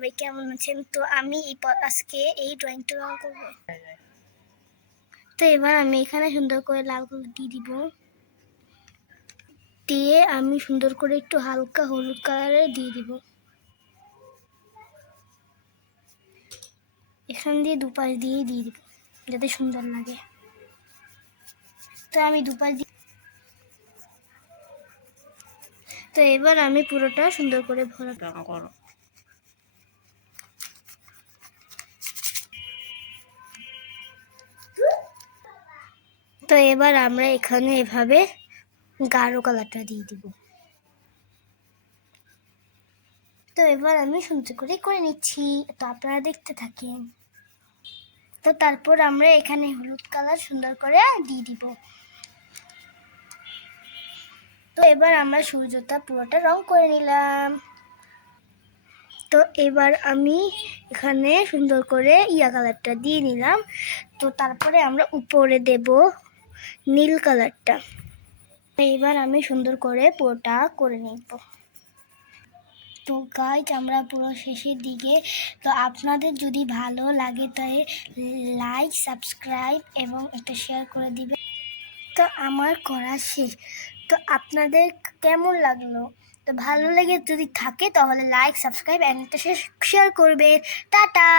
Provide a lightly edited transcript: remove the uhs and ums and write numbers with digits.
সবাই কেমন আছেন? তো আমি আজকে এই ড্রয়িংটা করবো। তো এবার আমি এখানে সুন্দর করে লাল কালার দিয়ে দিব, দিয়ে আমি সুন্দর করে একটু হালকা হলুদ কালারে দিয়ে দিব। এখান দিয়ে দুপাশ দিয়ে দিব যাতে সুন্দর লাগে। তো আমি দুপাশ দিয়ে, তো এবার আমি পুরোটা সুন্দর করে ভরাট করব। তো এবার আমরা এখানে এভাবে গাঢ় কালারটা দিয়ে দিব। তো এবার আমি সুন্দর করে নিচ্ছি, তো আপনারা দেখতে থাকেন। তো তারপর আমরা এখানে হলুদ কালার সুন্দর করে দিয়ে দিব। তো এবার আমরা সূর্যটা পুরোটা রং করে নিলাম। তো এবার আমি এখানে সুন্দর করে কালারটা দিয়ে নিলাম। তো তারপরে আমরা উপরে দেব নীল কালারটা। এবার আমি সুন্দর করে পুরোটা করে নিব। তো গাইজ আমরা পুরো শেষের দিকে। তো আপনাদের যদি ভালো লাগে তাহলে লাইক, সাবস্ক্রাইব এবং একটা শেয়ার করে দিবেন। তো আমার করা শেষ। তো আপনাদের কেমন লাগলো? তো ভালো লেগে যদি থাকে তাহলে লাইক, সাবস্ক্রাইব এন্ড শেয়ার করবে। টাটা।